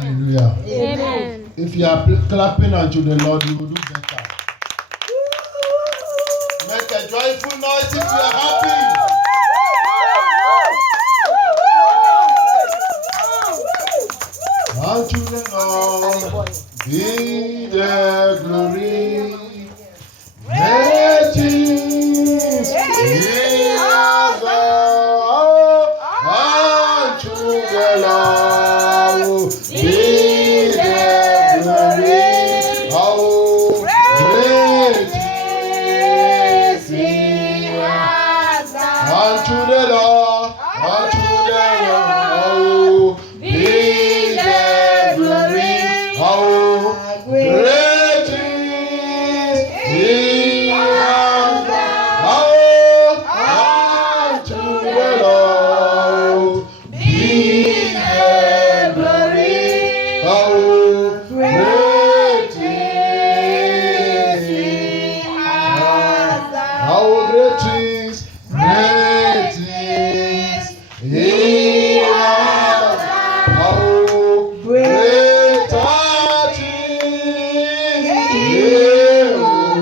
Hallelujah. Amen. If you are clapping unto the Lord, you will do better. Make a joyful noise if you are happy. Unto the Lord be the glory. Great things He has done. Unto the Lord be the glory. Oh, great things He has done. Unto the Lord, unto the Lord, oh, be the glory. Oh, great things He has done. Oh, unto the Lord be the glory. Oh, great things He has done. Oh, great things, great things He has done. Oh, great things He will do.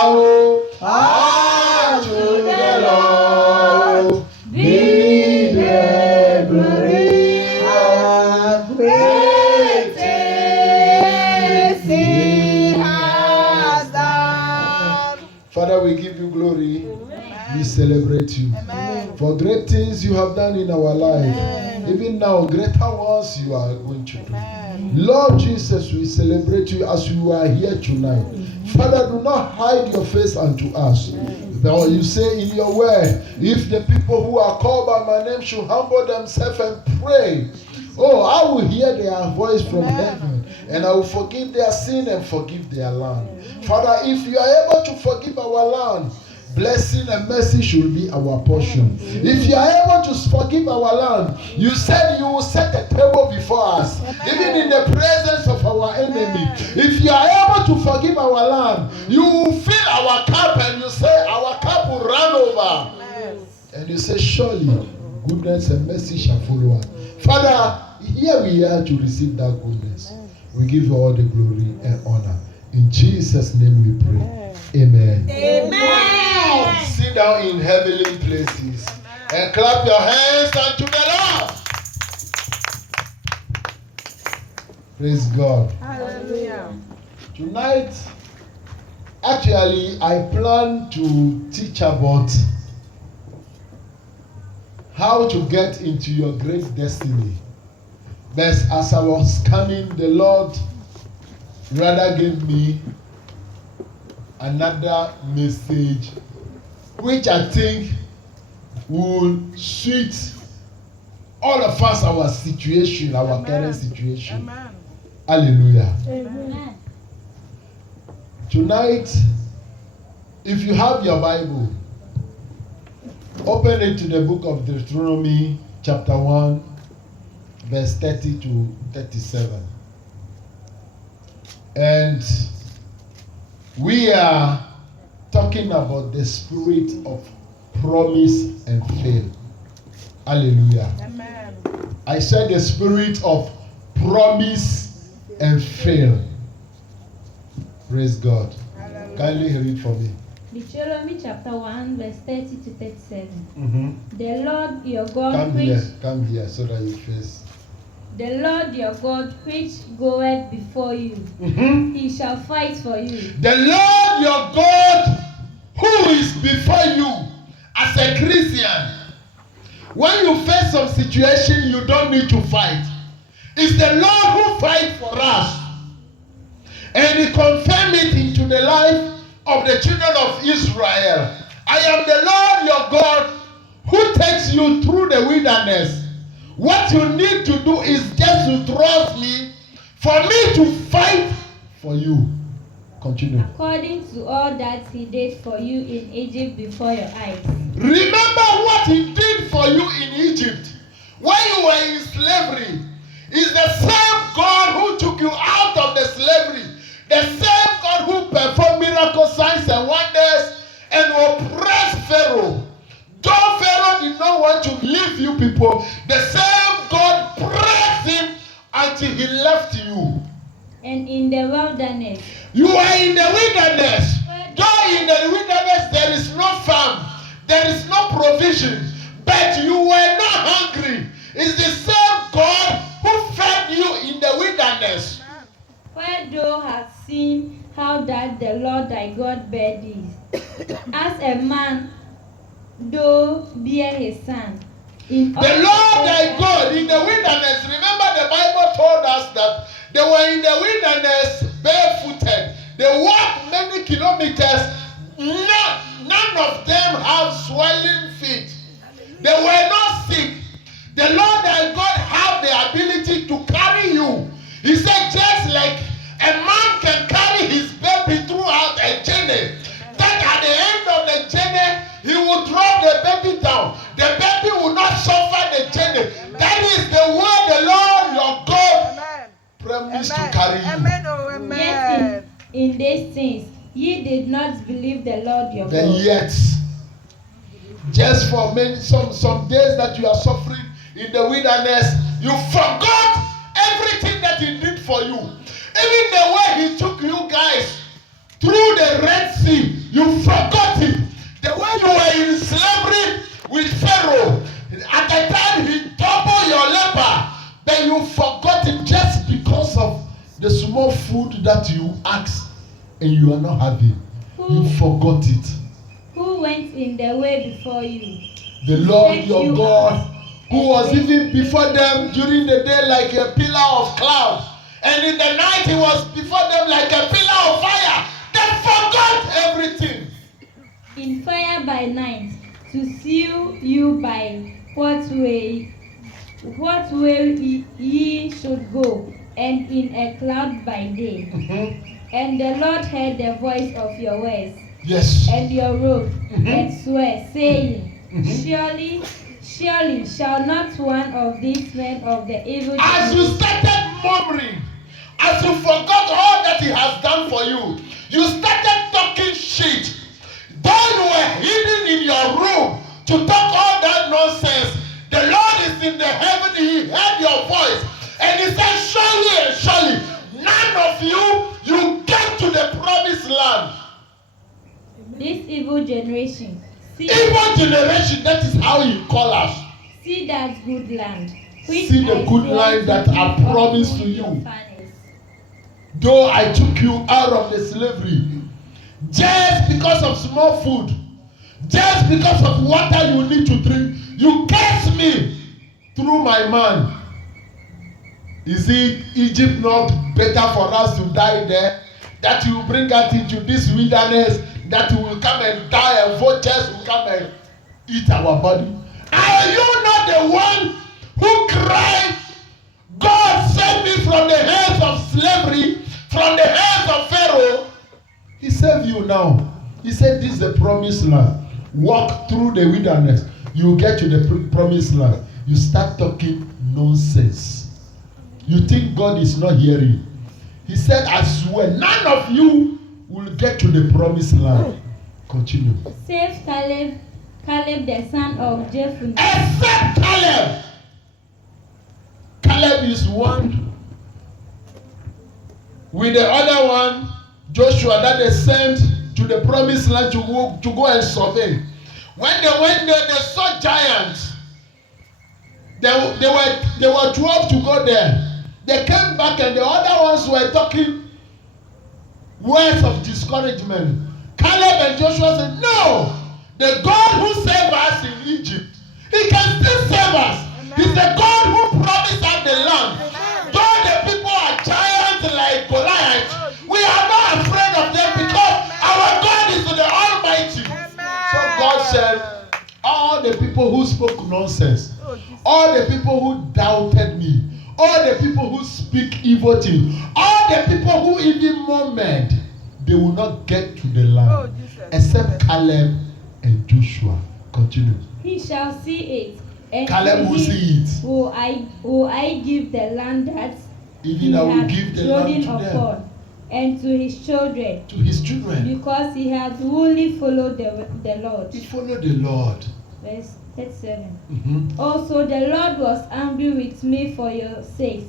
Oh, unto the Lord be the glory. Oh, great things He has done. Father, we give you glory. We celebrate you. For great things you have done in our life. Even now, greater ones you are going to do. Lord Jesus, we celebrate you as you are here tonight. Father, do not hide your face unto us. But you say in your word, if the people who are called by my name should humble themselves and pray, oh, I will hear their voice from heaven, and I will forgive their sin and forgive their land. Father, if you are able to forgive our land, blessing and mercy should be our portion. If you are able to forgive our land, you said you will set a table before us, even in the presence of our enemy. If you are able to forgive our land, you will fill our cup, and you say our cup will run over. And you say, surely goodness and mercy shall follow us. Father, here we are to receive that goodness. We give you all the glory and honor. In Jesus' name we pray. Amen. Amen. Sit down in heavenly places and clap your hands unto the Lord. Praise God. Hallelujah. Tonight, actually, I plan to teach about how to get into your great destiny. But as I was coming, the Lord rather gave me another message which I think will suit all of us, our situation, our current situation. Amen. Hallelujah. Amen. Tonight, if you have your Bible, open it to the book of Deuteronomy chapter 1 verse 30 to 37. And we are talking about the spirit of promise and fail. Hallelujah. Amen. I said the spirit of promise and fail. Praise God. Hallelujah. Kindly read for me. Deuteronomy chapter 1 verse 30 to 37. Mm-hmm. The Lord your God Come here so that you face. The Lord your God which goeth before you, Mm-hmm. he shall fight for you. The Lord your God who is before you as a Christian. When you face some situation, you don't need to fight. It's the Lord who fights for us. And he confirmed it into the life of the children of Israel. I am the Lord your God who takes you through the wilderness. What you need to do is just to trust me for me to fight for you. Continue. According to all that he did for you in Egypt before your eyes. Remember what he did for you in Egypt when you were in slavery. It's the same God who took you out of the slavery. The same God who performed miracle signs and wonders and oppressed Pharaoh. Though Pharaoh did not want to leave you people, the same God pressed him until he left you. And in the wilderness, You are in the wilderness. Though in the wilderness there is no farm, there is no provision, but you were not hungry. It's the same God who fed you in the wilderness. where thou hast seen how that the Lord thy God bare thee, as a man doth bear his son. In The Lord thy God in the wilderness, remember the Bible told us that they were in the wilderness barefooted. They walked many kilometers. None of them have swelling feet. They were not sick. The Lord thy God have the ability to carry you. He said just like a man can carry his baby throughout a journey, that at the end of the journey, he will drop the baby down. The baby will not suffer the journey. That is the way the Lord your God promised to carry you. Yet in these things ye did not believe the Lord your Then God. yet, just for some days that you are suffering in the wilderness, you forgot everything that he did for you. Even the way he took you guys through the Red Sea, you forgot it. The way you were in slavery with Pharaoh, at the time he doubled your labor, but you forgot it just because of the small food that you asked and you are not having. You forgot it. Who went in the way before you? The Lord your God, who was even before them during the day like a pillar of cloud, and in the night he was before them like a pillar of fire. They forgot everything. In fire by night, to seal you by what way ye should go, and in a cloud by day. And the Lord heard the voice of your words, Yes. and your robe, and swear, saying, Surely shall not one of these men of the evil As you started murmuring, as you forgot all that he has done for you, you started talking shit. Though you were hidden in your room to talk all that nonsense, the Lord is in the heaven. He heard your voice, and he said, surely and surely, none of you get to the promised land. This evil generation, Evil generation, that is how he call us. see that good land, which See the I good swore land to that give I promised unto to your you. fathers. Though I took you out of the slavery, just because of small food, just because of water you need to drink, you cursed me through my man. Is it Egypt not better for us to die there? That you bring us into this wilderness, that we will come and die and vultures will come and eat our body? Are you not the one who cried, God save me from the hands of slavery, from the hands of Pharaoh? He saved you now. He said this is the promised land. Walk through the wilderness. You get to the promised land. You start talking nonsense. You think God is not hearing. He said, I swear, none of you will get to the promised land. Continue. Save Caleb the son of Jephunneh. Except Caleb. Caleb is one with the other one, Joshua, that they sent to the promised land to go and survey. When they went there, they saw giants. They were 12 to go there. They came back and the other ones were talking words of discouragement. Caleb and Joshua said, no, the God who saved us in Egypt, he can still save us. He's the God who promised us the land. Though the people are giants like Goliath, we are not afraid of them because our God is the Almighty. So God said, all the people who spoke nonsense, all the people who doubted me, all the people who speak evil things, all the people who even murmured, they will not get to the land except Caleb and Joshua. Continue. He shall see it, and Caleb to will him see it. will I give the land that Even I will hath give the land trodden to them, upon, and to his children, to his children. because he hath wholly followed the Lord. He followed the Lord. Verse 37. Mm-hmm. Also the Lord was angry with me for your sakes,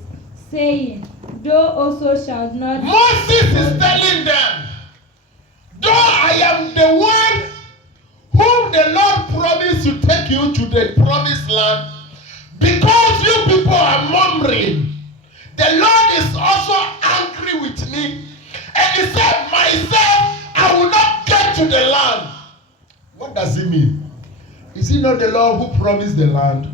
saying, Thou also shalt not. Moses is telling them, though I am the one whom the Lord promised to take you to the promised land, because you people are murmuring, the Lord is also angry with me. And he said, myself, I will not get to the land. What does it mean? Is it not the Lord who promised the land?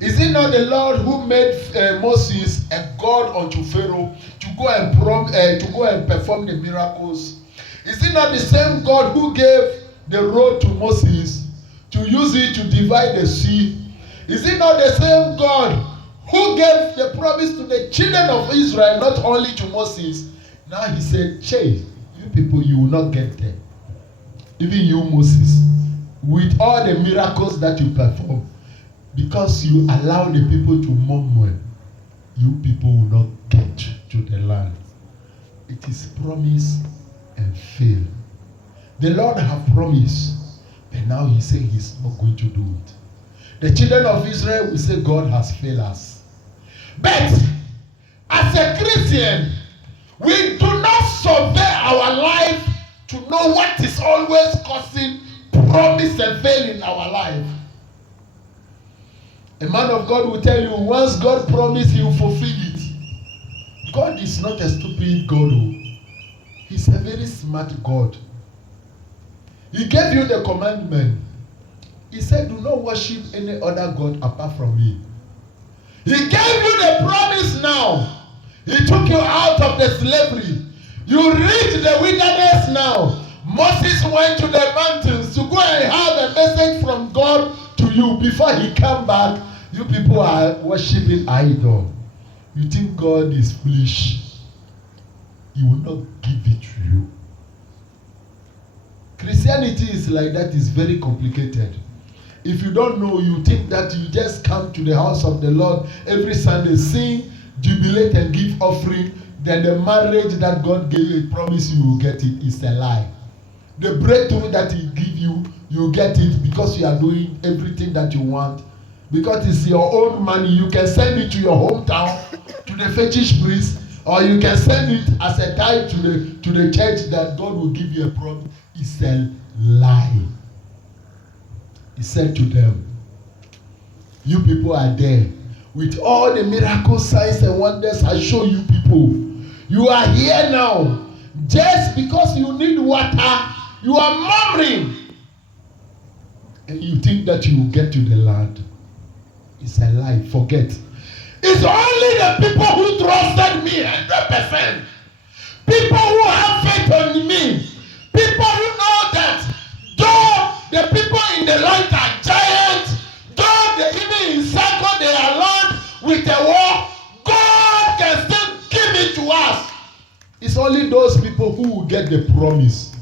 Is it not the Lord who made Moses a god unto Pharaoh to go and perform the miracles? Is it not the same God who gave the road to Moses to use it to divide the sea? Is it not the same God who gave the promise to the children of Israel, not only to Moses? Now he said, "Che, you people, you will not get there. Even you, Moses, with all the miracles that you perform, because you allow the people to murmur, you people will not get to the land." It is promise and fail. The Lord have promised, but now he said he's not going to do it. The children of Israel will say God has failed us. But as a Christian, we do not survey our life to know what is always causing promise and fail in our life. A man of God will tell you, once God promised, he will fulfill it. God is not a stupid God. He's a very smart God. He gave you the commandment. He said, do not worship any other God apart from me. He gave you the promise now. He took you out of the slavery. You reach the wilderness now. Moses went to the mountains to go and have a message from God to you. Before he came back, you people are worshiping idol. You think God is foolish. He will not give it to you. Christianity is like that. It's very complicated. If you don't know, you think that you just come to the house of the Lord every Sunday, sing, jubilate, and give offering. Then the marriage that God gave, promise you will get it, is a lie. The breakthrough that he give you, you get it because you are doing everything that you want. Because it's your own money. You can send it to your hometown, to the fetish priest, or you can send it as a tithe to the church that God will give you a promise. It's a lie. He said to them, you people are there. With all the miracles, signs, and wonders I show you people. You are here now. Just because you need water, you are murmuring. And you think that you will get to the land. It's a lie. Forget. It's only the people who trusted me 100%. People who have faith on me. People who know that though the people in the land are giants, though they even encircle their land with a war, God can still give it to us. It's only those people who will get the promise.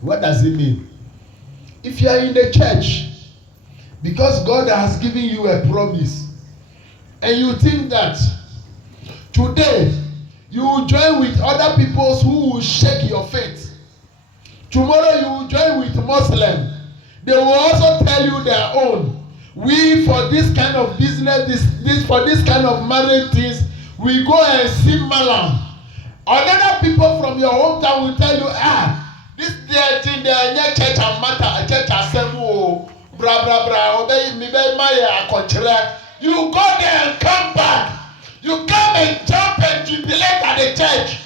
What does it mean? If you are in the church, because God has given you a promise, and you think that today you will join with other people who will shake your faith. Tomorrow you will join with Muslims. They will also tell you their own. We, for this kind of business, for this kind of marriage things, we go and see Malam. Other people from your hometown will tell you, this their thing, their church and matter, church assembly, bra bra bra, obey me, my contra. You go there and come back. You come and jump and jubilate at the church.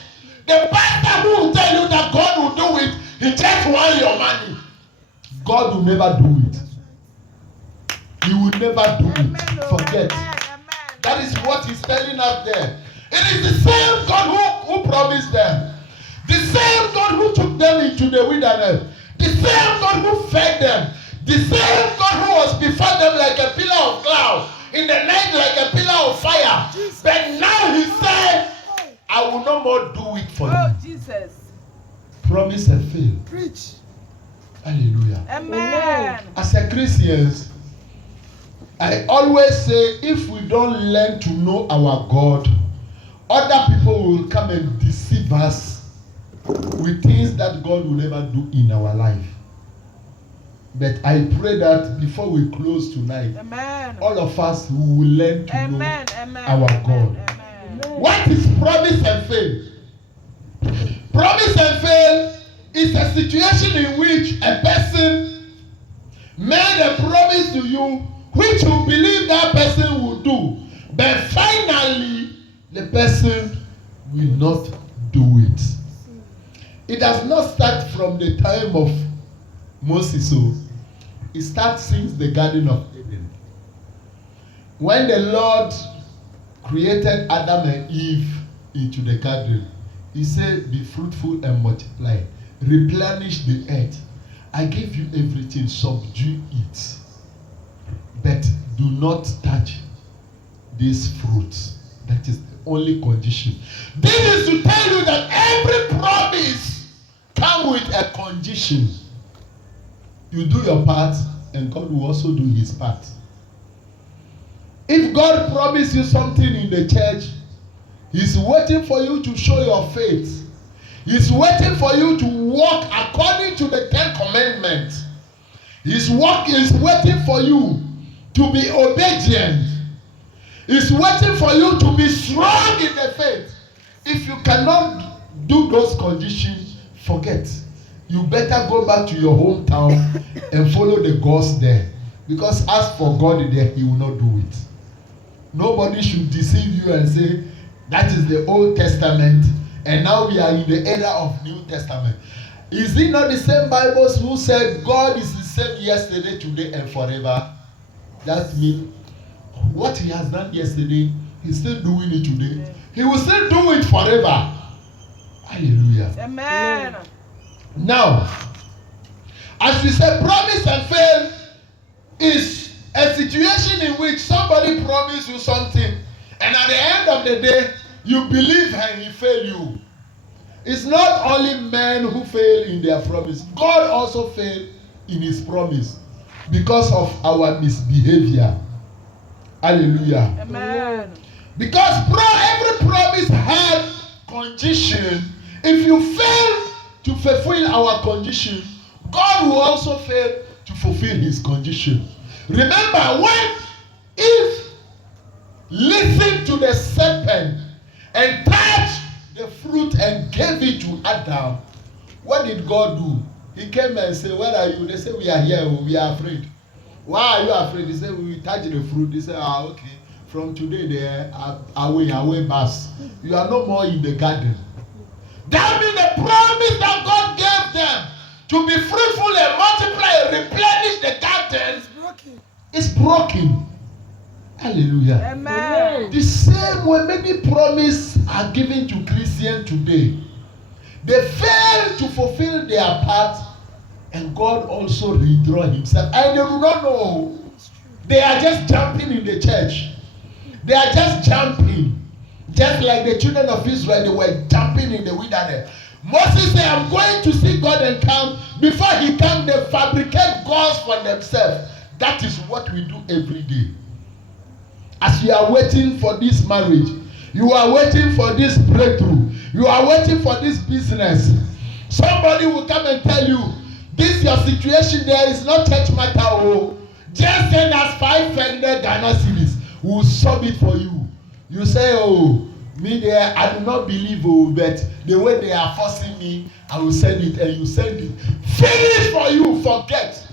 The pastor who will tell you that God will do it, he just wants your money. God will never do it. He will never do it. Forget. That is what he's telling us there. It is the same God who promised them. The same God who took them into the wilderness. The same God who fed them. The same God who was before them like a pillar of cloud. In the night like a pillar of fire. But now he said, I will no more do it for you. Jesus. Promise and fail. Preach. Hallelujah. Amen. As a Christians, I always say, if we don't learn to know our God, other people will come and deceive us with things that God will never do in our life. But I pray that before we close tonight, Amen. all of us will learn to Amen. know Amen. our God. Amen. What is promise and faith? Promise and faith is a situation in which a person made a promise to you which you believe that person will do, but finally the person will not do it. It does not start from the time of Moses, so it starts since the Garden of Eden. When the Lord created Adam and Eve into the garden, he said, be fruitful and multiply, replenish the earth. I give you everything, subdue it, but do not touch this fruit. That is the only condition. This is to tell you that every promise comes with a condition. You do your part, and God will also do his part. If God promised you something in the church, he's waiting for you to show your faith. He's waiting for you to walk according to the 10 Commandments. He's waiting for you to be obedient. He's waiting for you to be strong in the faith. If you cannot do those conditions, forget. You better go back to your hometown and follow the gods there. Because as for God there, he will not do it. Nobody should deceive you and say, that is the Old Testament, and now we are in the era of New Testament. Is it not the same Bible who said God is the same yesterday, today, and forever? That means what he has done yesterday, he's still doing it today. He will still do it forever. Hallelujah. Amen. Now, as we said, promise and faith is a situation in which somebody promised you something, and at the end of the day, you believe and he failed you. It's not only men who fail in their promise. God also failed in his promise because of our misbehavior. Hallelujah. Amen. Because every promise had condition. If you fail to fulfill our condition, God will also fail to fulfill his condition. Remember, when Eve listened to the serpent and touched the fruit and gave it to Adam, what did God do? He came and said, where are you? They said, we are here, we are afraid. Why are you afraid? He said, we will touch the fruit. He said, okay. From today, they are away, bus. You are no more in the garden. That means the promise that God gave them to be fruitful and multiply and replenish the garden is broken. Hallelujah. Amen. The same way many promises are given to Christians today. They fail to fulfill their part, and God also withdraw himself. And they do not know. They are just jumping in the church. They are just jumping. Just like the children of Israel, they were jumping in the wilderness. Moses said, I'm going to see God and come. Before he comes, they fabricate gods for themselves. That is what we do every day. As you are waiting for this marriage, you are waiting for this breakthrough, you are waiting for this business, somebody will come and tell you, this your situation, there is no church matter. Oh, just send us 500 Ghana cedis. We will solve it for you. You say, oh, me there, I do not believe, oh, but the way they are forcing me, I will send it, and you send it. Finish for you, forget.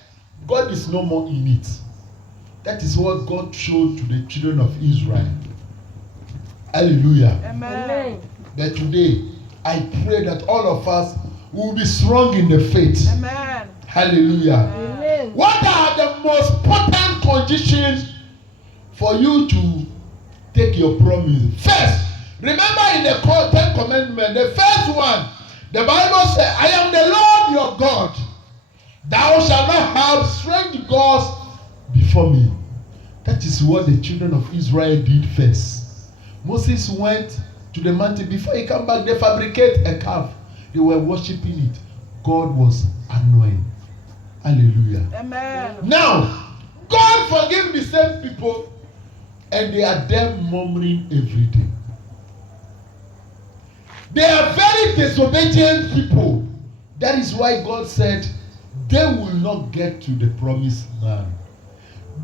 God is no more in it. That is what God showed to the children of Israel. Hallelujah. Amen. But today, I pray that all of us will be strong in the faith. Amen. Hallelujah. Amen. What are the most potent conditions for you to take your promise? First, remember in the 10 Commandments, the first one, the Bible says, I am the Lord your God. Thou shalt not have strange gods before me. That is what the children of Israel did first. Moses went to the mountain. Before he came back, they fabricate a calf. They were worshiping it. God was annoyed. Hallelujah. Amen. Now, God forgive the same people, and they are there murmuring every day. They are very disobedient people. That is why God said, they will not get to the promised land.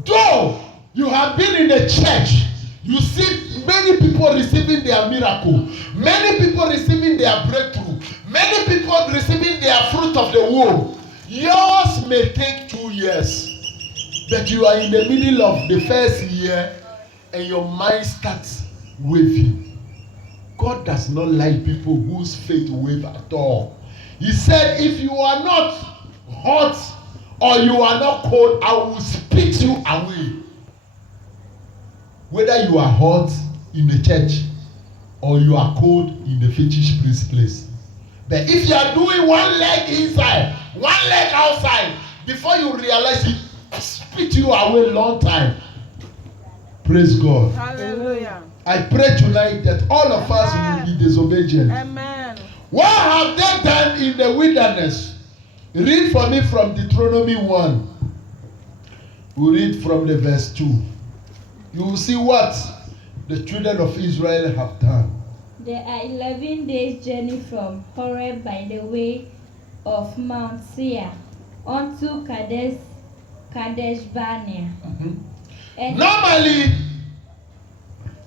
Though you have been in the church, you see many people receiving their miracle, many people receiving their breakthrough, many people receiving their fruit of the womb. Yours may take 2 years, but you are in the middle of the first year and your mind starts wavering. God does not like people whose faith wave at all. He said, if you are not hot or you are not cold, I will spit you away. Whether you are hot in the church or you are cold in the fetish priest place. But if you are doing one leg inside, one leg outside, before you realize it, spit you away long time. Praise God. Hallelujah. I pray tonight that all of us will be disobedient. Amen. What have they done in the wilderness? Read for me from Deuteronomy 1. We read from the verse 2. You will see what the children of Israel have done. There are 11 days' journey from Horeb by the way of Mount Seir unto Kadesh Barnea. And Normally,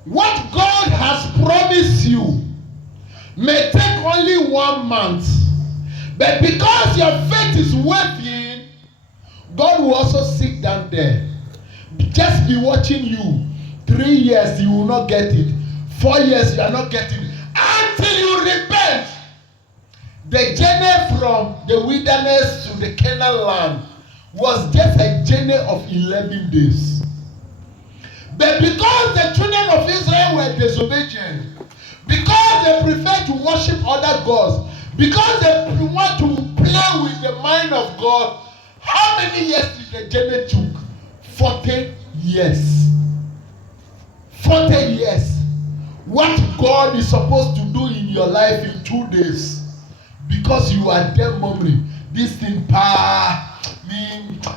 what God has promised you may take only 1 month, but because your faith is wavering, God will also sit down there. Just be watching you. 3 years, you will not get it. 4 years, you are not getting it. Until you repent. The journey from the wilderness to the Canaan land was just a journey of 11 days. But because the children of Israel were disobedient, because they prefer to worship other gods, because they want to play with the mind of God, how many years did the journey took? 40 years. 40 years. What God is supposed to do in your life in 2 days, because you are there murmuring, this thing,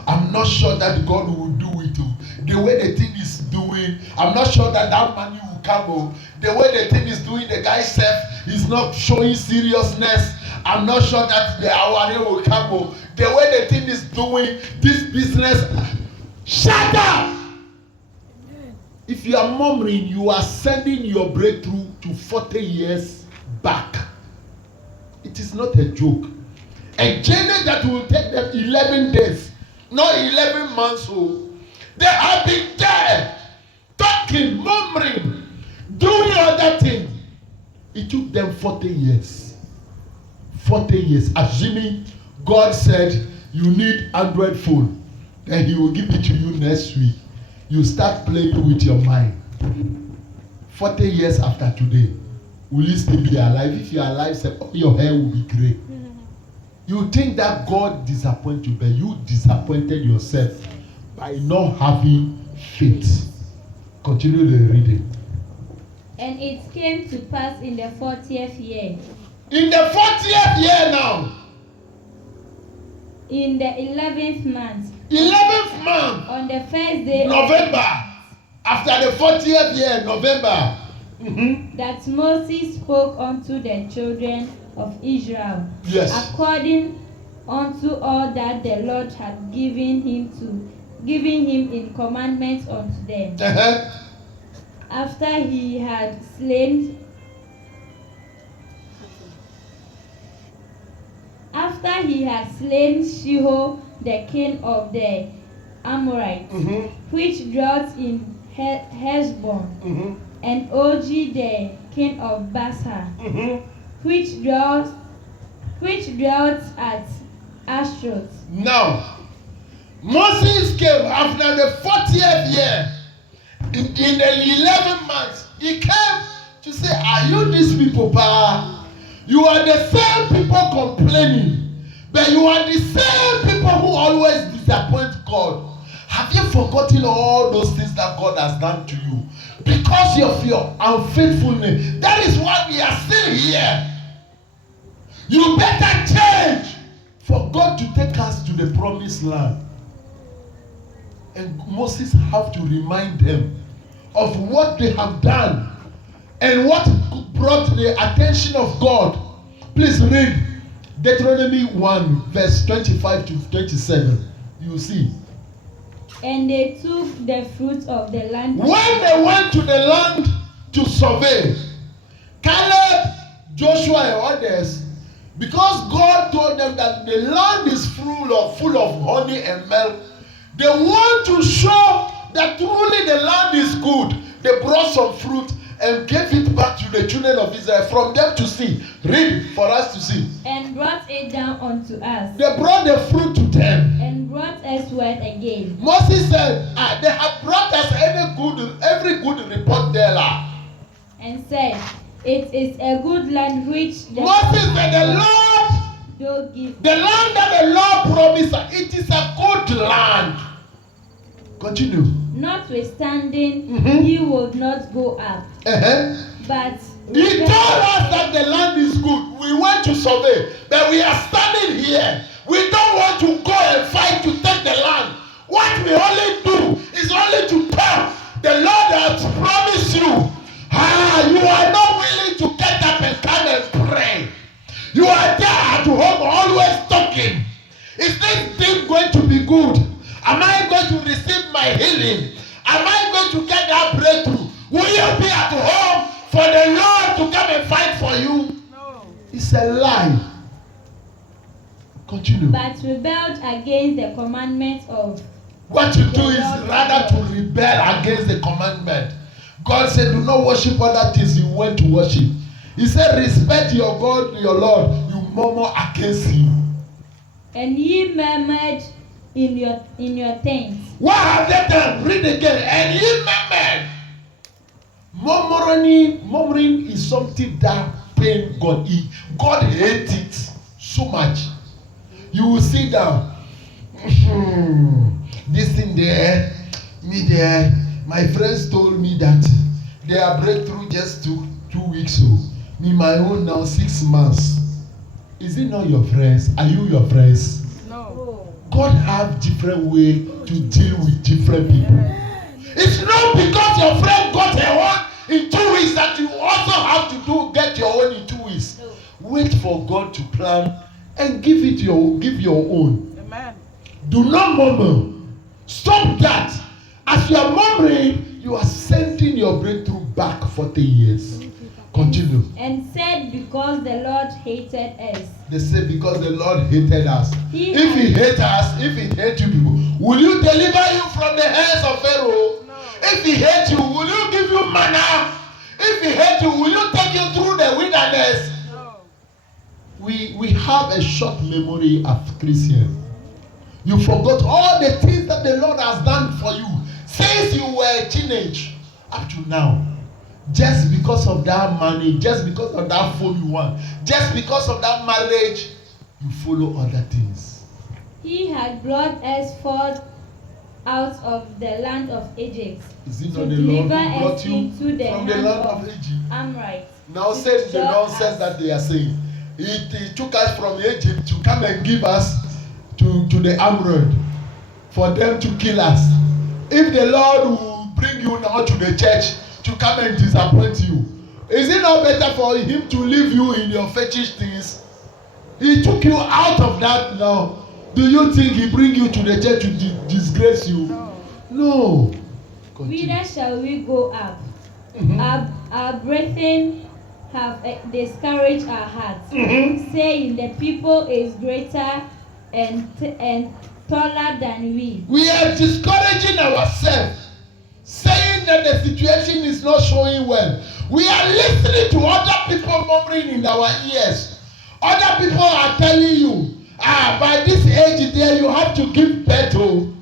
I'm not sure that God will do it. The way the thing is doing, I'm not sure that money will come. The way the thing is doing, the guy self is not showing seriousness. I'm not sure that the award will come. The way the thing is doing, this business, shut up! If you are murmuring, you are sending your breakthrough to 40 years back. It is not a joke. A journey that will take them 11 days, not 11 months old. They have been there, talking, murmuring, doing other things. It took them 40 years. 40 years. Assuming God said, you need Android phone, then He will give it to you next week. You start playing with your mind. 40 years after today, will you still be alive? If you are alive, say, your hair will be gray. You think that God disappointed you, but you disappointed yourself by not having faith. Continue the reading. And it came to pass in the 40th year. In the 40th year now. In the 11th month. 11th month. On the first day. November. After the 40th year, November. That Moses spoke unto the children of Israel. Yes. According unto all that the Lord had given him in commandments unto them. After he had slain Sihon the king of the Amorites, which dwelt in Heshbon, and Og the king of Bashan, which dwelt at Ashtaroth. Now, Moses came after the 40th year. In the 11th month, he came to say, are you these people, Pa? You are the same people complaining, but you are the same people who always disappoint God. Have you forgotten all those things that God has done to you? Because of your unfaithfulness, that is why we are still here. You better change for God to take us to the promised land. And Moses have to remind them of what they have done and what brought the attention of God. Please read Deuteronomy 1, verse 25 to 27. You see. And they took the fruit of the land. When they went to the land to survey, Caleb, Joshua, and others, because God told them that the land is full of honey and milk, they want to show that truly the land is good. They brought some fruit and gave it back to the children of Israel from them to see. Read for us to see. And brought it down unto us. They brought the fruit to them. And brought us word again. Moses said, they have brought us every good report there. And said, it is a good land which Moses said, the Lord, the land that the Lord promised, it is a good land. Continue. Notwithstanding, he would not go up. But he told us that the land is good. We went to survey, but we are standing here. We don't want to go and fight to take the land. What we only do is only to tell the Lord has promised you. You are not willing to get up and come and pray. You are there at home always talking. Is this thing going to be good? Am I going to receive my healing? Am I going to get that breakthrough? Will you be at home for the Lord to come and fight for you? No. It's a lie. Continue. But rebelled against the commandment of. What you do is rather to rebel against the commandment. God said, do not worship other things you want to worship. He said, respect your God, your Lord. You murmur against him. And ye murmured in your tents. What have they done? Read again. And ye murmured. Murmuring is something that pain God. God hates it so much. You will sit down. This thing there, me there. My friends told me that their breakthrough just took 2 weeks. So me, my own now 6 months. Is it not your friends? Are you your friends? No. God have different way to deal with different people. It's not because your friend got her own in 2 weeks that you also have to get your own in 2 weeks. No. Wait for God to plan and give your own. Amen. Do not murmur. Stop that. As you are murmuring, you are sending your breakthrough back 40 years. Continue. And said, because the Lord hated us. They say because the Lord hated us. If he hates you people, will you deliver you from the hands of Pharaoh? No. If he hates you, will you give you manna? If he hates you, will you take you through the wilderness? No. We have a short memory of Christians. You forgot all the things that the Lord has done for you since you were a teenager up to now. Just because of that money, just because of that phone you want, just because of that marriage, you follow other things. He had brought us forth out of the land of Egypt. Is it to not the Lord deliver who brought us you into the from the hand land of of Egypt? Amorites. Now says the nonsense that they are saying. He took us from Egypt to come and give us to the Amorite for them to kill us. If the Lord will bring you now to the church to come and disappoint you, is it not better for him to leave you in your fetish things? He took you out of that now. Do you think he bring you to the church to disgrace you? No. Whither shall we go up? Our brethren have discouraged our hearts, saying the people is greater and taller than we. We are discouraging ourselves, saying that the situation is not showing well. We are listening to other people murmuring in our ears. Other people are telling you, by this age there you have to give birth to.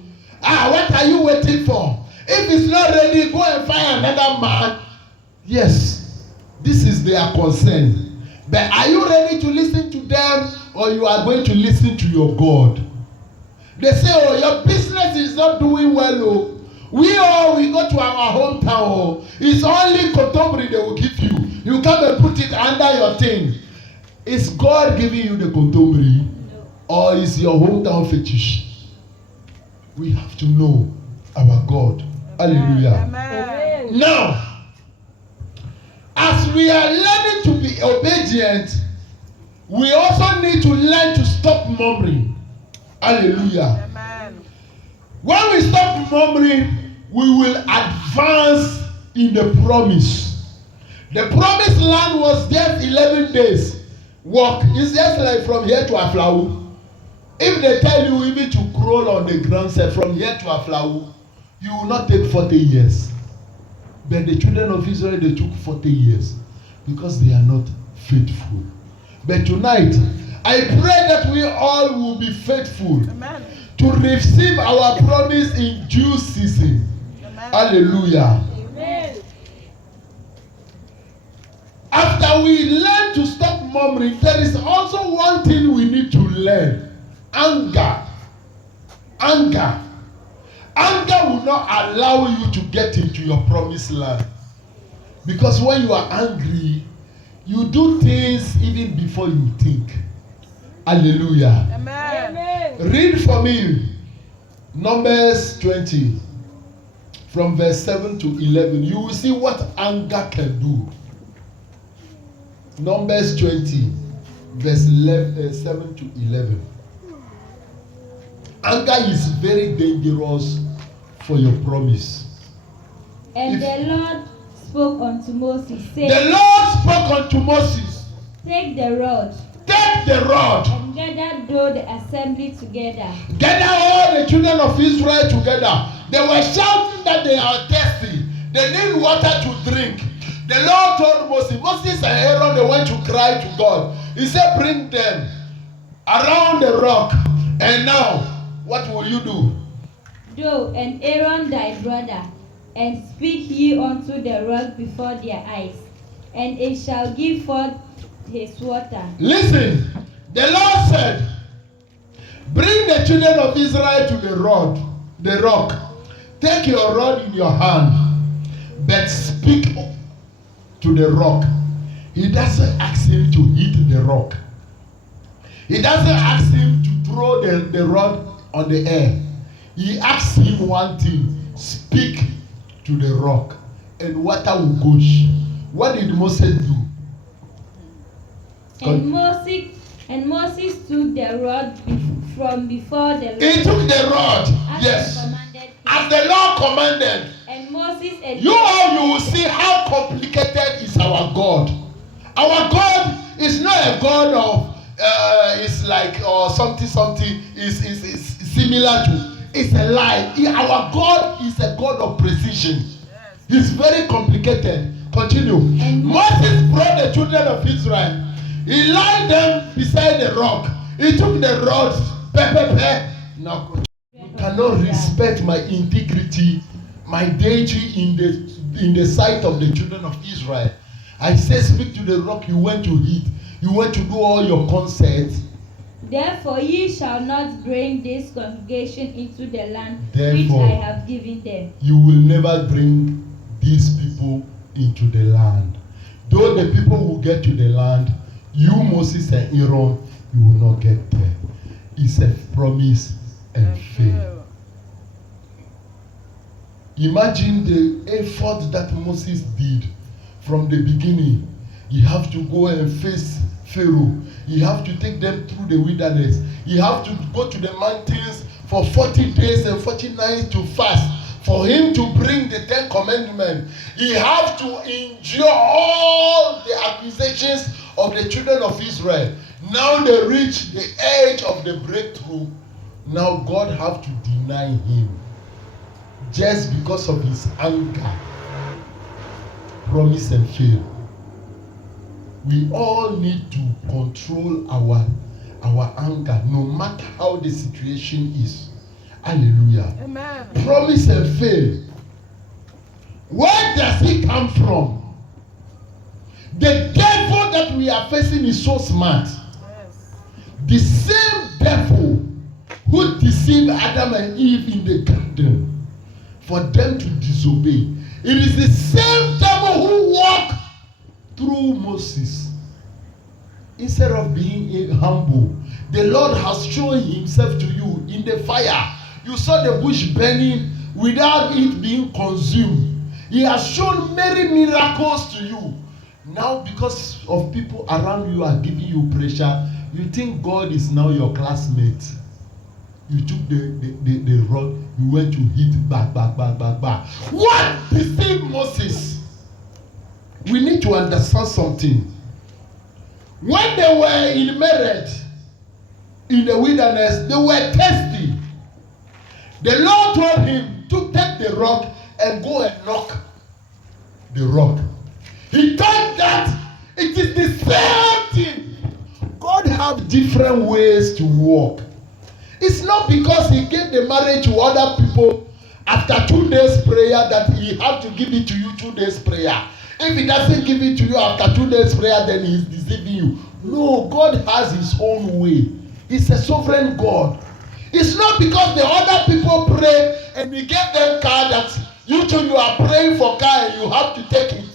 What are you waiting for? If it's not ready, go and find another man. Yes, this is their concern. But are you ready to listen to them, or you are going to listen to your God? They say, oh, your business is not doing well. Oh. We go to our hometown. Oh. It's only contemporary they will give you. You come and put it under your thing. Is God giving you the contemporary? No. Or is your hometown fetish? We have to know our God. Hallelujah. Amen. Now, as we are learning to be obedient, We also need to learn to stop murmuring. Hallelujah. Amen. When we stop murmuring, we will advance in the promise. The promised land was just 11 days walk. It's just like from here to Aflau. If they tell you even to crawl on the ground, say from here to Aflau, you will not take 40 years. But the children of Israel, they took 40 years because they are not faithful. But tonight, I pray that we all will be faithful. Amen. To receive our promise in due season. Amen. Hallelujah. Amen. After we learn to stop murmuring, there is also one thing we need to learn. Anger. Anger. Anger will not allow you to get into your promised land. Because when you are angry, you do things even before you think. Hallelujah. Amen. Read for me Numbers 20 from verse 7 to 11. You will see what anger can do. Numbers 20 verse 7 to 11. Anger is very dangerous for your promise. And the Lord spoke unto Moses, saying, The Lord spoke unto Moses, Take the rod, take the rod, and gather thou the assembly together. gather all the children of Israel together. They were shouting that they are thirsty. They need water to drink. The Lord told Moses, Moses and Aaron, they went to cry to God. He said, bring them around the rock. And now, what will you do? Thou and Aaron thy brother, and speak ye unto the rock before their eyes, and it shall give forth his water. Listen, the Lord said, bring the children of Israel to the rock. Take your rod in your hand, but speak to the rock. He doesn't ask him to hit the rock. He doesn't ask him to throw the rod on the air. He asks him one thing: speak to the rock, and water will gush. What did Moses do? And Moses took the rod from before the Lord. He took the rod, As yes, he commanded him. as the Lord commanded. And Moses and You will see how complicated is our God. Our God is not a God of it's like or something is similar to. It's a lie. Our God is a God of precision. He's very complicated. Continue. And Moses brought the children of Israel. He lined them beside the rock. He took the rods. Now, you cannot respect my integrity, my deity in the sight of the children of Israel. I say, speak to the rock. You went to hit. You went to do all your concerts. Therefore ye shall not bring this congregation into the land which Therefore, I have given them. You will never bring these people into the land. Though the people will get to the land, you, Moses and Aaron, you will not get there. It's a promise and faith. Imagine the effort that Moses did from the beginning. You have to go and face Pharaoh. You have to take them through the wilderness. You have to go to the mountains for 40 days and 40 nights to fast. For him to bring the 10 commandments, he have to endure all the accusations of the children of Israel. Now they reach the edge of the breakthrough. Now God have to deny him just because of his anger, promise and fail. We all need to control our anger, no matter how the situation is. Hallelujah. Amen. Promise and fail. Where does it come from? The devil that we are facing is so smart. Yes. The same devil who deceived Adam and Eve in the garden for them to disobey. It is the same devil who walked through Moses. Instead of being humble, the Lord has shown himself to you in the fire. You saw the bush burning without it being consumed. He has shown many miracles to you. Now, because of people around you are giving you pressure, you think God is now your classmate. You took the rock, you went to hit back. What deceived Moses? We need to understand something. When they were in Mered, in the wilderness, they were thirsty. The Lord told him to take the rock and go and knock the rock. He thought that it is the same thing. God have different ways to work. It's not because he gave the marriage to other people after 2 days prayer that he have to give it to you 2 days prayer. If he doesn't give it to you after 2 days prayer, then he is deceiving you. No, God has his own way. He's a sovereign God. It's not because the other people pray and he gave them car that you too you are praying for car and you have to take it.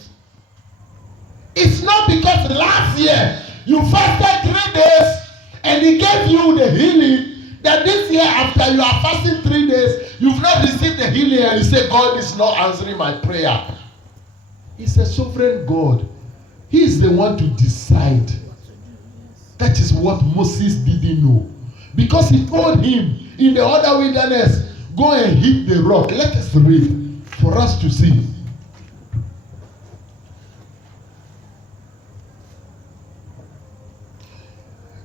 It's not because last year you fasted 3 days and he gave you the healing that this year after you are fasting 3 days, you've not received the healing and you say God is not answering my prayer. He's a sovereign God. He is the one to decide. That is what Moses didn't know. Because he told him in the other wilderness, go and hit the rock. Let us read for us to see.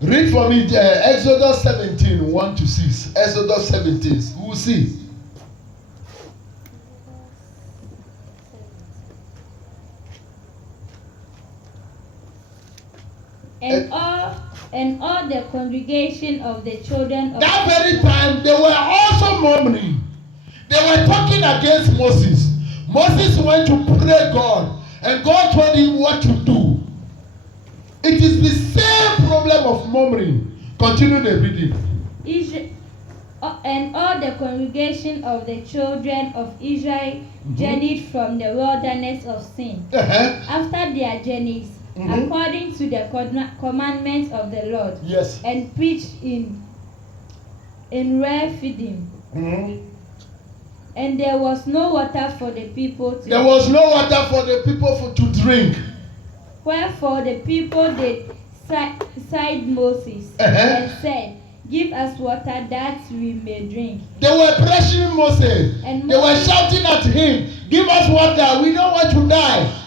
Read for me Exodus 17, 1 to 6. Exodus 17. We will see. And all the congregation of the children of that very time they were also murmuring. They were talking against Moses. Moses went to pray God, and God told him what to do. It is the same problem of murmuring. Continue the reading. And all the congregation of the children of Israel journeyed from the wilderness of Sin. After their journeys, according to the commandments of the Lord, yes, and preached in Rephidim. And there was no water for the people to there was no water for the people to drink. Wherefore the people did sighed Moses and said, give us water that we may drink. They were pressuring Moses. And they were shouting at him, give us water, we don't want to die.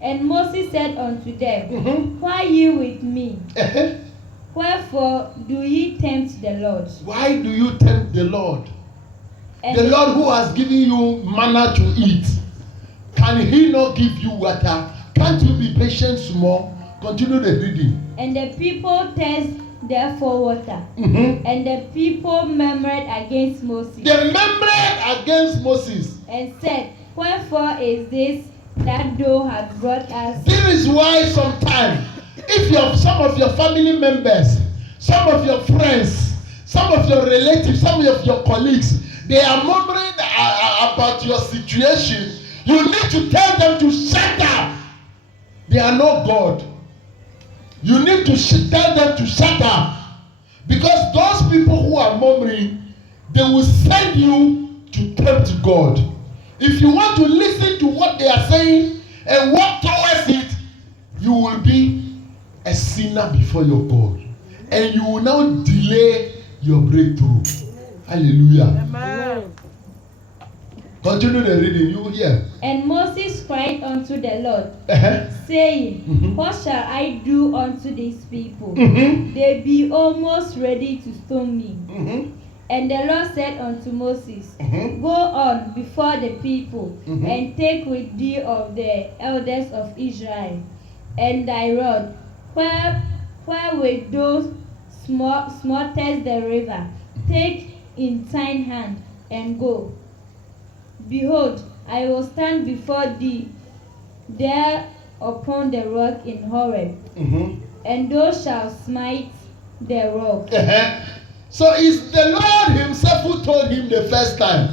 And Moses said unto them, why you with me? Wherefore do ye tempt the Lord? Why do you tempt the Lord? And the Lord who has given you manna to eat, can he not give you water? Can't you be patient small? Continue the reading. And the people thirsted therefore water. And the people murmured against Moses. They murmured against Moses. And said, wherefore is this that thou hast brought us? This is why sometimes, if some of your family members, some of your friends, some of your relatives, some of your colleagues, they are murmuring about your situation, you need to tell them to shut up. They are not God. You need to tell them to shut up. Because those people who are murmuring, they will send you to tempt God. If you want to listen to what they are saying and walk towards it, you will be a sinner before your God. And you will now delay your breakthrough. Hallelujah. Amen. Continue the reading, you will hear. And Moses cried unto the Lord, saying, what shall I do unto these people? They be almost ready to stone me. And the Lord said unto Moses, go on before the people, and take with thee of the elders of Israel, and thy rod, wherewith thou smootest the river, take in thine hand, and go. Behold, I will stand before thee there upon the rock in Horeb, and thou shalt smite the rock. So it's the Lord himself who told him the first time,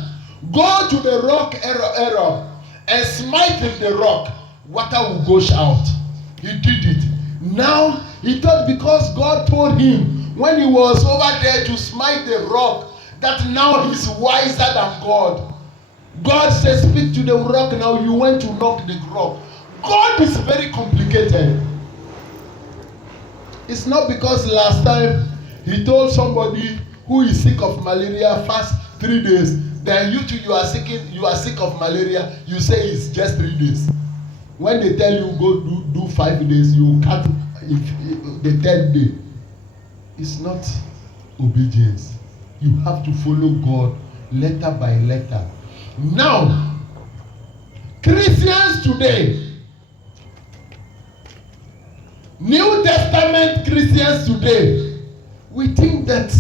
go to the rock Horeb and smite the rock, water will gush out. He did it. Now he thought because God told him when he was over there to smite the rock, that now he's wiser than God. God says, speak to the rock now. You went to knock the rock. God is very complicated. It's not because last time he told somebody who is sick of malaria fast 3 days. Then you too, you are sick of malaria. You say it's just 3 days. When they tell you go do 5 days, you can't. If the 10th day, it's not obedience. You have to follow God letter by letter. Now, Christians today, New Testament Christians today, we think that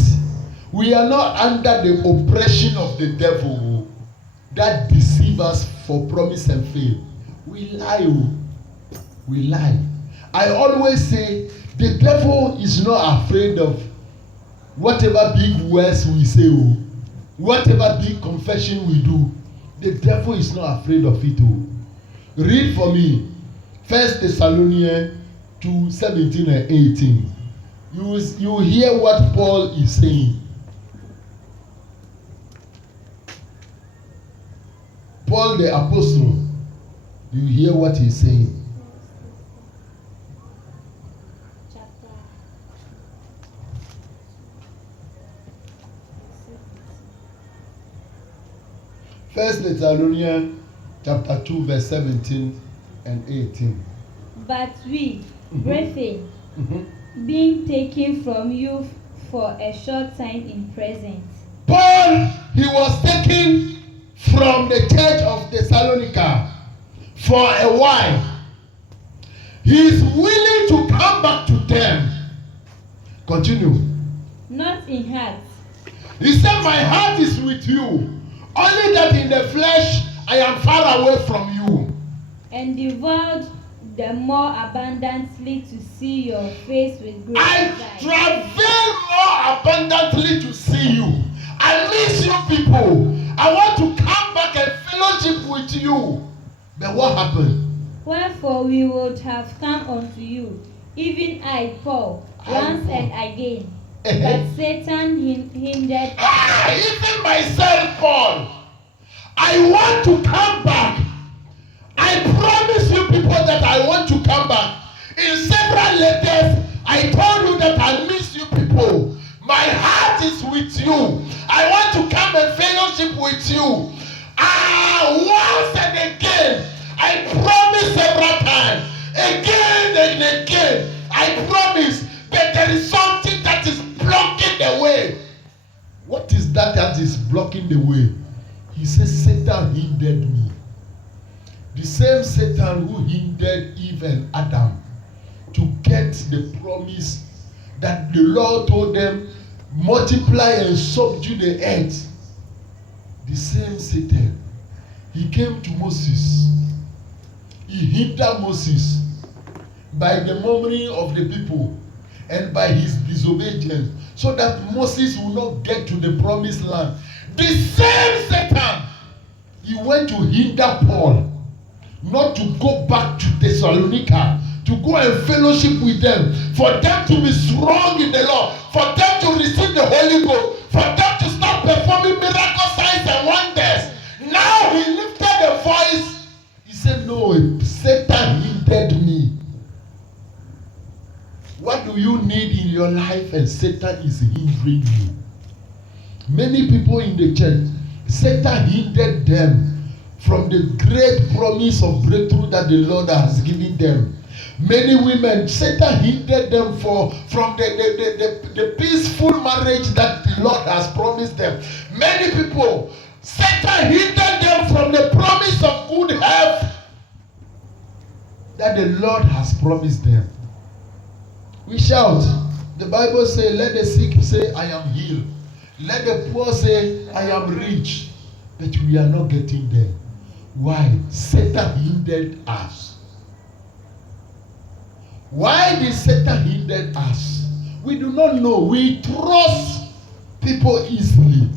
we are not under the oppression of the devil that deceive us for promise and faith. We lie. We lie. I always say the devil is not afraid of whatever big words we say, whatever big confession we do. The devil is not afraid of it. Read for me 1 Thessalonians 2:17 and 18. You hear what Paul is saying. Paul the apostle, you hear what he's saying. First Thessalonians chapter 2 verse 17 and 18. But we, brethren, being taken from you for a short time in present. Paul, he was taken from the church of Thessalonica for a while. He is willing to come back to them. Continue. Not in heart. He said, my heart is with you. Only that in the flesh I am far away from you. And devoured the more abundantly to see your face with great I desire. travel more abundantly to see you. I miss you people. I want to come back and fellowship with you. But what happened? Wherefore we would have come unto you, even I, Paul, once and again. But Satan hindered us. Even myself, Paul, I want to come back. I promise you people that I want to come back. In several letters, I told you that I miss you people. My heart is with you. I want to come and fellowship with you. Once and again, I promise several times. Again and again, I promise. But there is something that is blocking the way. What is that is blocking the way? He says Satan hindered me. The same Satan who hindered Eve and Adam to get the promise that the Lord told them, multiply and subdue the earth. The same Satan, he came to Moses. He hindered Moses by the murmuring of the people and by his disobedience, so that Moses will not get to the promised land. The same Satan, he went to hinder Paul not to go back to Thessalonica, to go and fellowship with them, for them to be strong in the Lord, for them to receive the Holy Ghost, for them to start performing miracle signs and wonders. Now he lifted the voice. He said, no, Satan hindered me. What do you need in your life and Satan is hindering you? Many people in the church, Satan hindered them from the great promise of breakthrough that the Lord has given them. Many women, Satan hindered them from the peaceful marriage that the Lord has promised them. Many people, Satan hindered them from the promise of good health that the Lord has promised them. We shout. The Bible says, let the sick say, I am healed. Let the poor say, I am rich. But we are not getting there. Why? Satan hindered us. Why did Satan hinder us? We do not know. We trust people easily.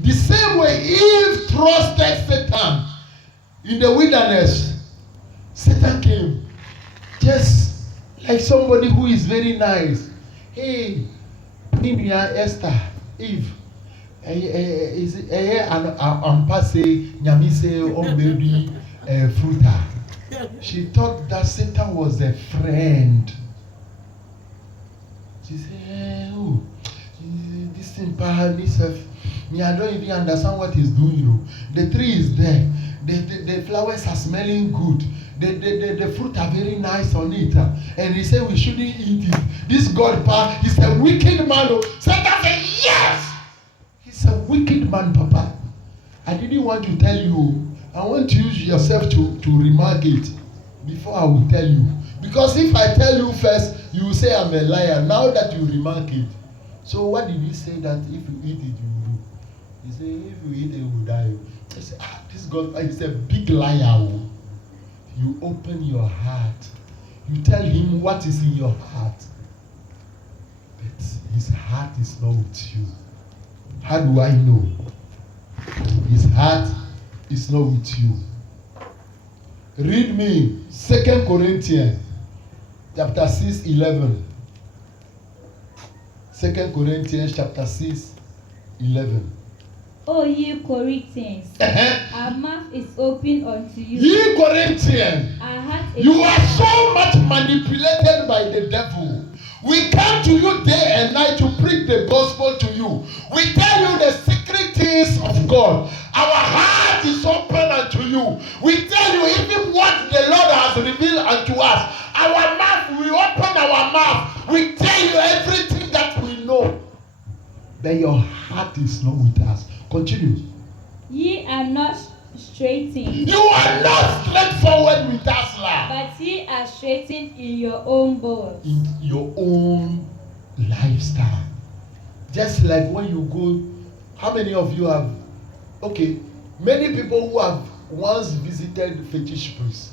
The same way Eve trusted Satan in the wilderness. Satan came just like somebody who is very nice. Hey, Nina, Esther, Eve. Ampa say, Nyami say, oh baby, fruita. She thought that Satan was a friend. She said, oh, this thing perhaps me, I don't even understand what he's doing. You know, the tree is there. The flowers are smelling good. The fruit are very nice on it. And he said we shouldn't eat it. This God, he's a wicked man. Satan said, yes! He's a wicked man, Papa. I didn't want to tell you. I want to use yourself to remark it before I will tell you. Because if I tell you first, you will say I'm a liar. Now that you remark it. So what did he say that if you eat it, you will do? He said, if you eat it, you will die. I said, this God is a big liar. You open your heart. You tell him what is in your heart. But his heart is not with you. How do I know? His heart is not with you. Read me 2 Corinthians chapter 6:11. 2 Corinthians chapter 6:11. O ye Corinthians, our mouth is open unto you. Ye Corinthians, Our heart is you are so much manipulated by the devil. We come to you day and night to preach the gospel to you. We tell you the secret things of God. Our heart is open unto you. We tell you even what the Lord has revealed unto us. Our mouth, we open our mouth. We tell you everything that we know. But your heart is not with us. Continue. Ye are not straightened. You are not straightforward with us, lad. But ye are straightened in your own bones. In your own lifestyle. Just like when you go, how many of you have, okay, many people who have once visited fetish priest.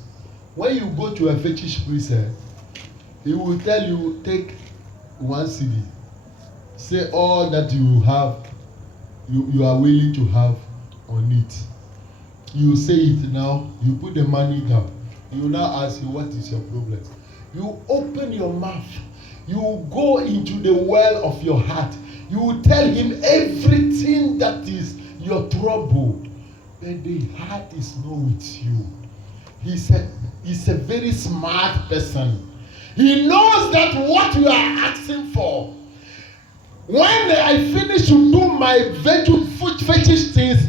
When you go to a fetish priest, he will tell you, take 1 CD. Say all that you have, you are willing to have on it. You say it now, you put the money down. You now ask you, what is your problem? You open your mouth. You go into the well of your heart. You tell him everything that is your trouble. But the heart is not with you. He's a very smart person. He knows that what you are asking for. When I finish to do my virtue fetish things,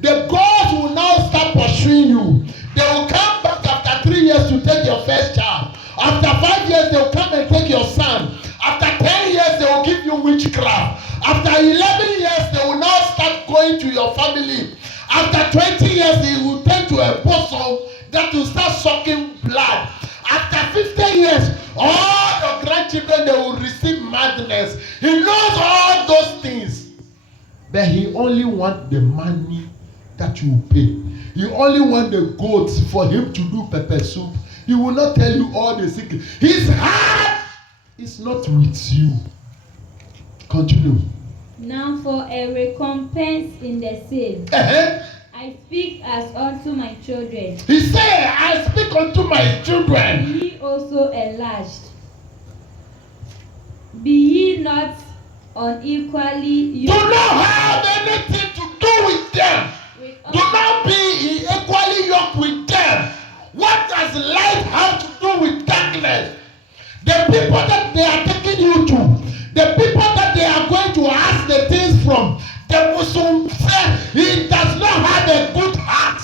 the gods will now start pursuing you. They will come back after 3 years to take your first child. After 5 years, they will come and take your son. After 10 years, they will give you witchcraft. After 11 years, they will now start going to your family. After 20 years, they will turn to a bosom that will start sucking blood. After 50 years, all your grandchildren, they will receive madness. He knows all those things. But he only wants the money that you pay. He only wants the goats for him to do pepper soup. He will not tell you all the secrets. His heart is not with you. Continue. Now for a recompense in the same. I speak as unto my children. He said, I speak unto my children. Be ye also enlarged. Be ye not unequally Do not have anything to do with them. Do not be equally yoked with them. What does light have to do with darkness? The people that they are taking you to, the people that they are going to ask the things from, the Muslim said he does not have a good heart.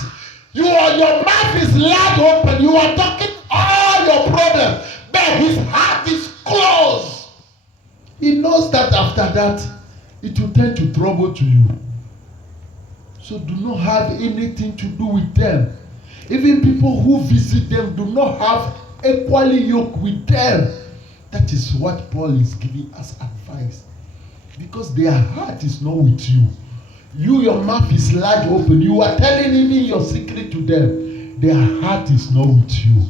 Your mouth is large open. You are talking all your problems, but his heart is closed. He knows that after that, it will turn to trouble to you. So do not have anything to do with them. Even people who visit them do not have equally yoke with them. That is what Paul is giving us advice. Because their heart is not with you. Your mouth is large open. You are telling even your secret to them. Their heart is not with you.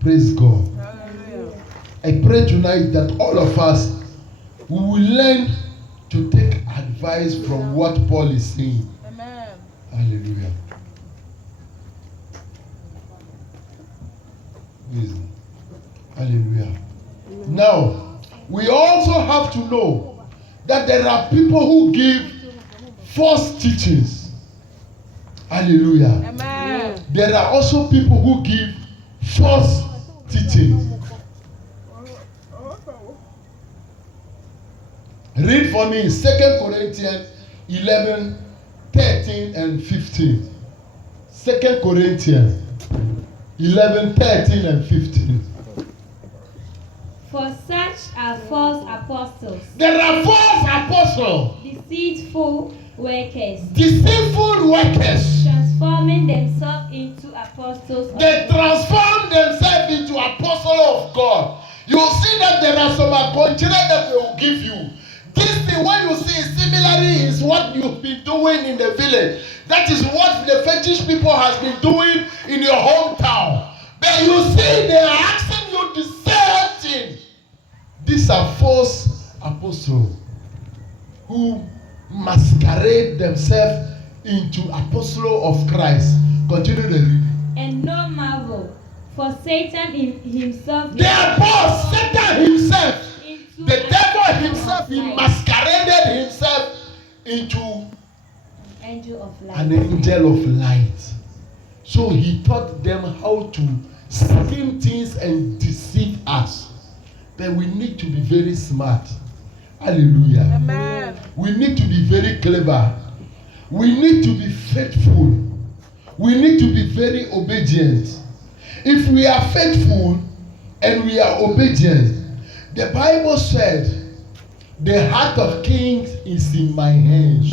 Praise God. Hallelujah. I pray tonight that all of us, we will learn to take advice from what Paul is saying. Amen. Hallelujah. Wisdom. Hallelujah. Now, we also have to know that there are people who give false teachings. Hallelujah. Amen. There are also people who give false teaching. Read for me 2 Corinthians 11, 13 and 15. 2 Corinthians 11, 13 and 15. For such are false apostles, There are false apostles, deceitful workers, deceitful workers. transforming themselves into apostles of They transform themselves into apostles of God. You will see that there are some contract that they will give you. This thing, when you see similarly, is what you've been doing in the village. That is what the fetish people has been doing in your hometown. But you see, they are asking you the same thing. These are false apostles who masquerade themselves into apostles of Christ. Continue the reading. And no marvel, for Satan himself They are both Satan himself. into The an devil angel himself, of he light. masqueraded himself into Angel of light. an angel of light. So he taught them how to scheme things and deceive us. But we need to be very smart. Hallelujah. Amen. We need to be very clever. We need to be faithful. We need to be very obedient. If we are faithful and we are obedient, the Bible said, the heart of kings is in my hands.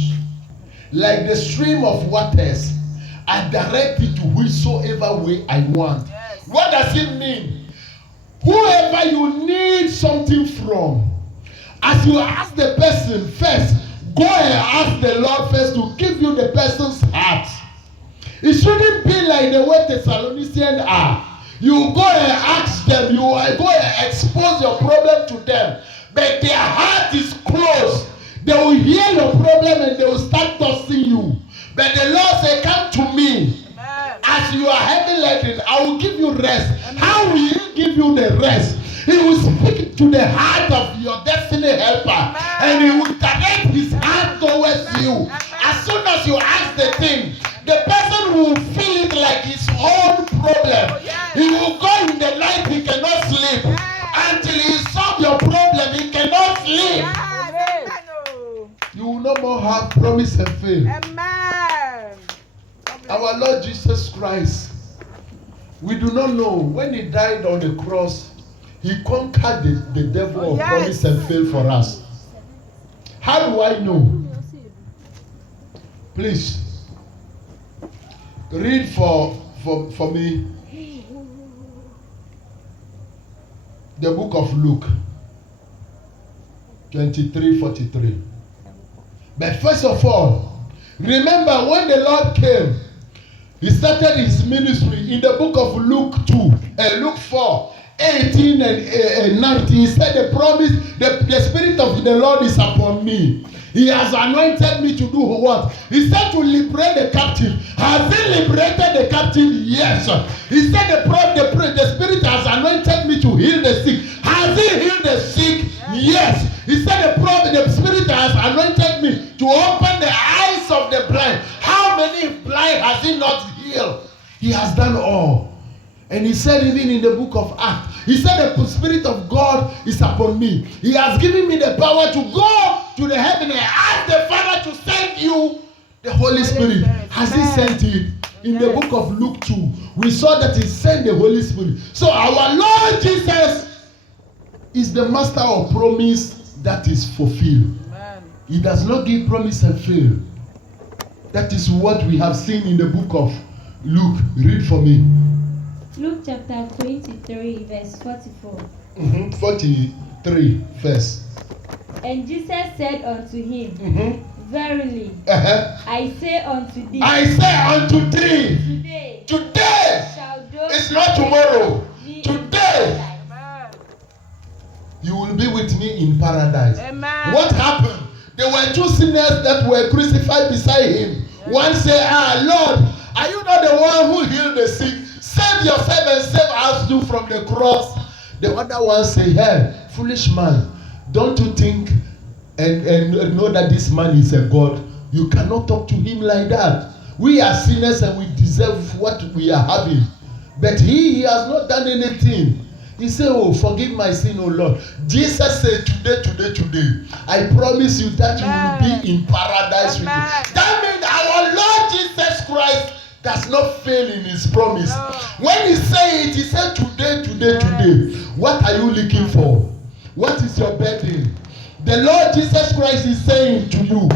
Like the stream of waters, I direct it to whichsoever way I want. Yes. What does it mean? Whoever you need something from, as you ask the person first, go and ask the Lord first to give you the person's heart. It shouldn't be like the way Thessalonians are. You go and ask them, you go and expose your problem to them, but their heart is closed. They will hear your problem and they will start tossing you. But the Lord said, come to me. Amen. As you are heavy laden, I will give you rest. How will He give you the rest? He will speak to the heart of your destiny helper, and He will direct His hand towards you. As soon as you ask the thing, the person will feel it like his own problem. He will go in the night, he cannot sleep. Until he solve your problem, he cannot sleep. Amen. Oh. You will no more have promise and fail. Amen. Our Lord Jesus Christ, we do not know when He died on the cross, He conquered the devil of Yes. promise and fail for us. How do I know? Please read for me the book of Luke 23:43. But first of all, remember when the Lord came, He started His ministry in the book of Luke 2 and Luke 4:18 and 19. He said the promise, the Spirit of the Lord is upon me. He has anointed me to do what? He said to liberate the captive. Has He liberated the captive? Yes. He said the Spirit has anointed me to heal the sick. Has He healed the sick? Yes. He said the Spirit has anointed me to open the eyes of the blind. How many blind has He not healed? He has done all. And He said even in the book of Acts, He said the Spirit of God is upon me. He has given me the power to go to the heaven and ask the Father to send you the Holy Spirit. Has He sent it? In the book of Luke 2, we saw that He sent the Holy Spirit. So our Lord Jesus is the master of promise that is fulfilled. Amen. He does not give promise and fail. That is what we have seen in the book of Luke. Read for me. Luke chapter 23, verse 44. 43 verse. And Jesus said unto him, Mm-hmm. Verily, I say unto thee, I say unto thee, today today, shall those it's not tomorrow, be in today, paradise. Amen. you will be with me in paradise. Amen. What happened? There were two sinners that were crucified beside Him. One said, Lord, are you not the one who healed the sick? Save yourself and save us too from the cross. The other one said, hey, foolish man, don't you think and know that this man is a God? You cannot talk to him like that. We are sinners and we deserve what we are having. But he has not done anything. He said, oh, forgive my sin, oh Lord. Jesus said, today, I promise you that you will be in paradise with me. That means our Lord Jesus Christ does not fail in his promise. No. When he said it, he said, today. What are you looking for? What is your burden? The Lord Jesus Christ is saying to you,